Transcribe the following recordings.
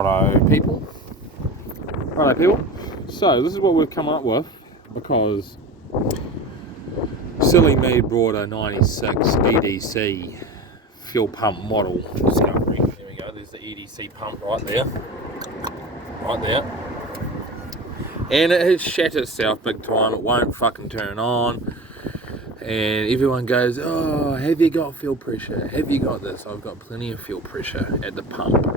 Righto people, so this is what we've come up with because silly me brought a 96 EDC fuel pump model discovery. There we go, there's the EDC pump right there, and it has shat itself big time. It won't fucking turn on, and everyone goes, oh, have you got fuel pressure, have you got this? I've got plenty of fuel pressure at the pump.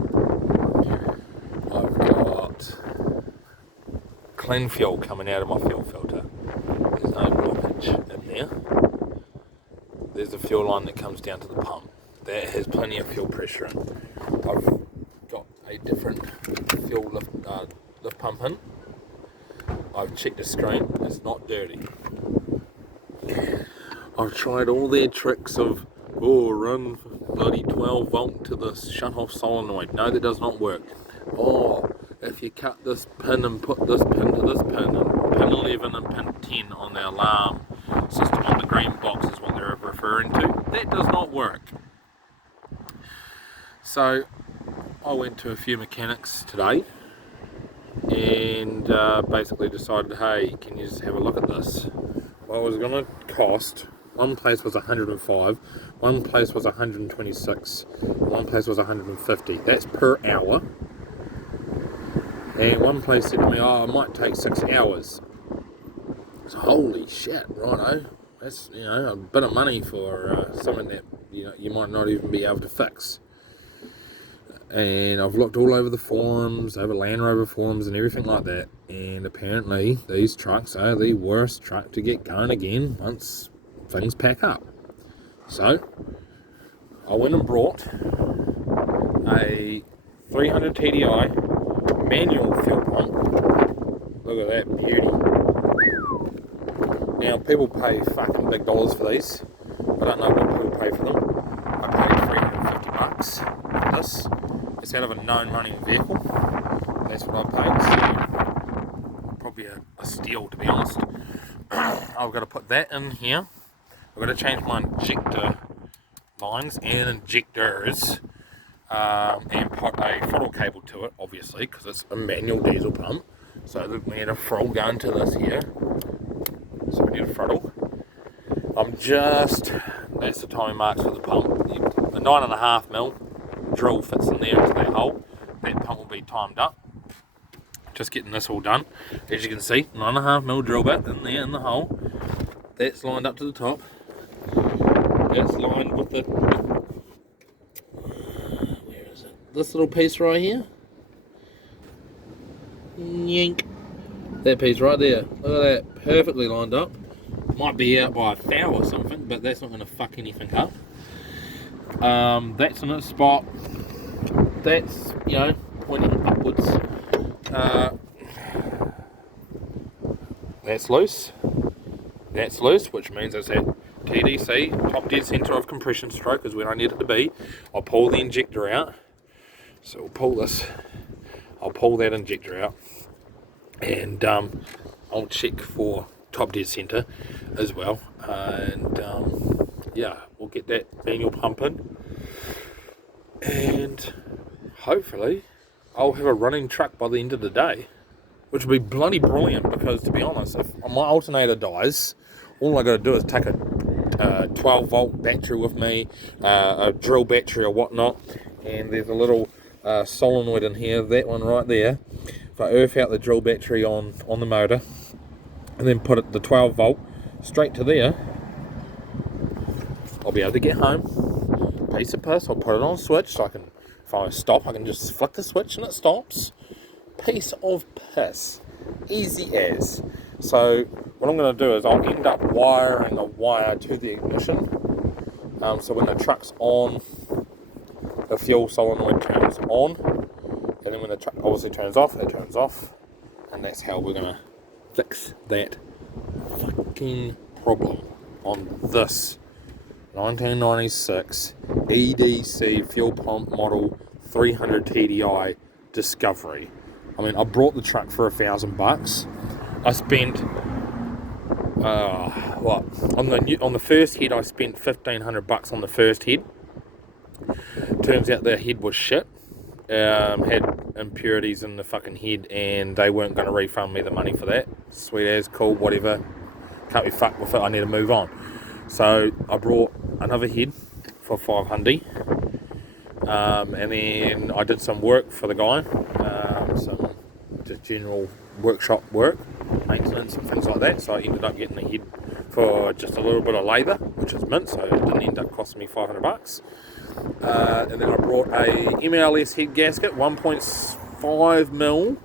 I've got clean fuel coming out of my fuel filter. There's no blockage in there. There's a fuel line that comes down to the pump. That has plenty of fuel pressure in. I've got a different fuel lift pump in. I've checked the screen, it's not dirty. I've tried all their tricks of, run bloody 12 volt to the shut off solenoid. No, that does not work. If you cut this pin and put this pin to this pin, and pin 11 and pin 10 on the alarm system on the green box is what they're referring to, that does not work. So I went to a few mechanics today and basically decided, hey, can you just have a look at this? Well, it was going to cost, one place was 105, one place was 126, one place was 150. That's per hour. And one place said to me, it might take 6 hours. So, holy shit, righto. That's, a bit of money for something that, you might not even be able to fix. And I've looked all over the forums, over landrover forums and everything like that. And apparently, these trucks are the worst truck to get going again once things pack up. So, I went and brought a 300 TDI manual fuel pump. Look at that beauty. Now people pay fucking big dollars for these. I don't know what people pay for them. I paid $350 for this. It's out of a known running vehicle. That's what I paid. So probably a steal, to be honest. I've got to put that in here. I've got to change my injector lines and injectors. And put a throttle cable to it, obviously, because it's a manual diesel pump. So we need a throttle going to this here. So we need a throttle. That's the timing marks for the pump. The 9.5mm drill fits in there into that hole. That pump will be timed up. Just getting this all done. As you can see, 9.5mm drill bit in there in the hole. That's lined up to the top. That's lined with this little piece right here. Yank. That piece right there. Look at that. Perfectly lined up. Might be out by a thou or something, but that's not going to fuck anything up. That's in its spot. That's, pointing upwards. That's loose. That's loose, which means it's at TDC, top dead centre of compression stroke, is where I need it to be. I'll pull the injector out. So we'll pull this, I'll pull that injector out, and I'll check for top dead centre as well, and we'll get that manual pump in, and hopefully I'll have a running truck by the end of the day, which will be bloody brilliant, because to be honest, if my alternator dies, all I got to do is take a 12 volt battery with me, a drill battery or whatnot, and there's a little solenoid in here, that one right there. If I earth out the drill battery on the motor and then put the 12 volt straight to there, I'll be able to get home. Piece of piss, I'll put it on a switch so I can, if I stop, I can just flick the switch and it stops. Piece of piss. Easy as. So what I'm going to do is I'll end up wiring a wire to the ignition, so when the truck's on, the fuel solenoid turns on, and then when the truck obviously turns off, it turns off, and that's how we're going to fix that fucking problem on this 1996 EDC fuel pump model 300 TDI Discovery. I mean, I brought the truck for $1,000. I spent on the first head I spent $1,500 on the first head. Turns out the head was shit. had impurities in the fucking head, and they weren't going to refund me the money for that. Sweet as, cool, whatever. Can't be fucked with it, I need to move on. So I brought another head for 500, and then I did some work for the guy, some just general workshop work, maintenance and things like that. So I ended up getting the head for just a little bit of labour, which is mint, so it didn't end up costing me $500. And then I brought a MLS head gasket, 1.5mm,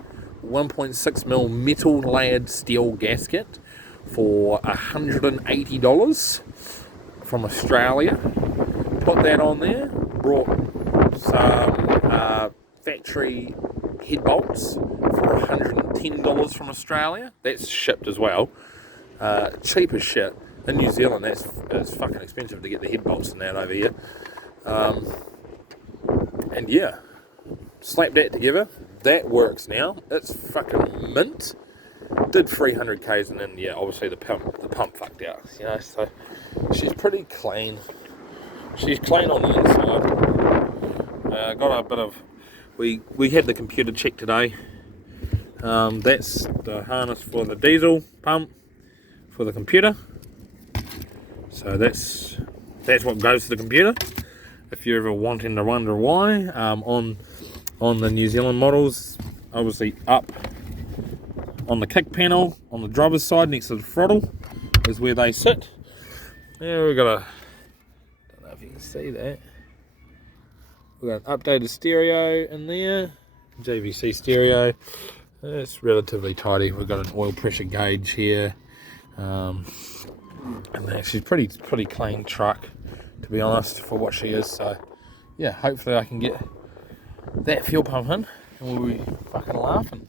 1.6mm metal layered steel gasket for $180 from Australia. Put that on there. Brought some factory head bolts for $110 from Australia. That's shipped as well. Cheap as shit. In New Zealand, it's fucking expensive to get the head bolts and that over here. And yeah, slap that together. That works now. It's fucking mint. Did 300 k's, and then yeah, obviously the pump fucked out. You know, so she's pretty clean. She's clean on the inside. Got a bit of. We had the computer check today. That's the harness for the diesel pump for the computer. So that's what goes to the computer. If you're ever wanting to wonder why, on the New Zealand models, obviously up on the kick panel on the driver's side next to the throttle is where they sit. Yeah, we've got don't know if you can see that. We've got an updated stereo in there, JVC stereo. It's relatively tidy. We've got an oil pressure gauge here, and she's pretty clean truck, to be honest, for what she is. So yeah, hopefully I can get that fuel pump in and we'll be fucking laughing.